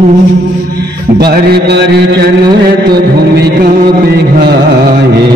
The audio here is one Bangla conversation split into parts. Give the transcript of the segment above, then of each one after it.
बारे बारे क्यों एत भूमिका बेहाए,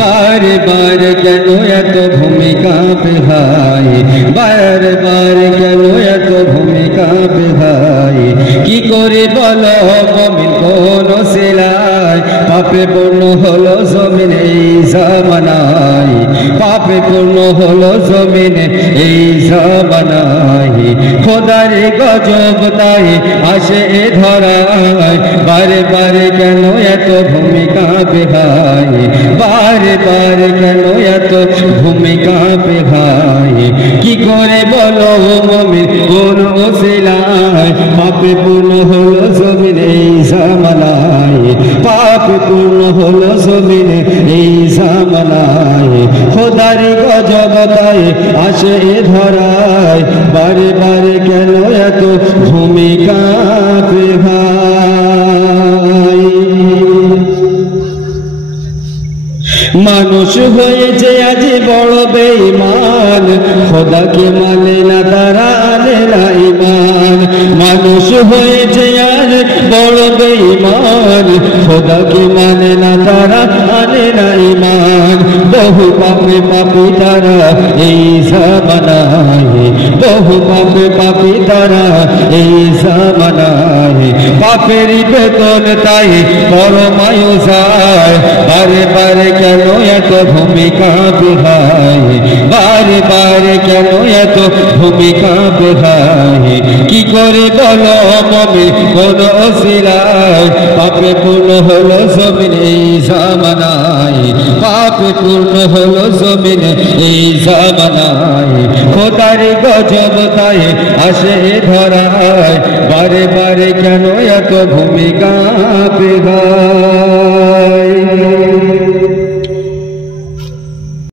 बारे बारे क्यों एत भूमिका बेहाए, बारे बारे क्यों एत भूमिका बेहाए। कि करे बोलो मुमिन कोनो सिलाय, पापे पूर्ण हलो जमीन এই জামানায়, পাপে পূর্ণ হলো জমিন এই জামানায়। খোদার গজব তাই আসে এ ধরায়, বারে বারে কেন এত ভূমিকা বেহায়, বারে বারে কেন এত ভূমিকা বেহায়। কি করে বলো মুমিন কোন ওসিলায়, পাপে পূর্ণ হলো জমিন এই জামানায়, পাপে পূর্ণ হলো জমিন এই জামানায়। খোদার গজব তাই আসে এ ধরায়, বারে বারে কেন এত ভূমিকা বেহায়। মানুষ হয়েছে আজ বড় বেঈমান, খোদাকে মানে না তারা আনে না ঈমান। মানুষ হয়েছে আজ বড় বেঈমান, খোদাকে মানে না তারা আনে না ঈমান। বহু পাপে পাপী তারা এই জামানায়, বহু পাপে পাপী তারা এই জামানায়। পাপেরই বেতন তাই পরমায়ু যায়, বারে বারে কেন এত ভূমিকা বেহায়, বারে বারে কেন এত ভূমিকা বেহায়। কি করে বলো মুমিন কোন ওসিলায়, পাপে পূর্ণ হলো জমিন এই জামানায়, পাপে পূর্ণ হলো জমিন এই জামানায়। খোদার গজব তাই আসে ধরায়, বারে বারে কেন এত ভূমিকা বেহায়।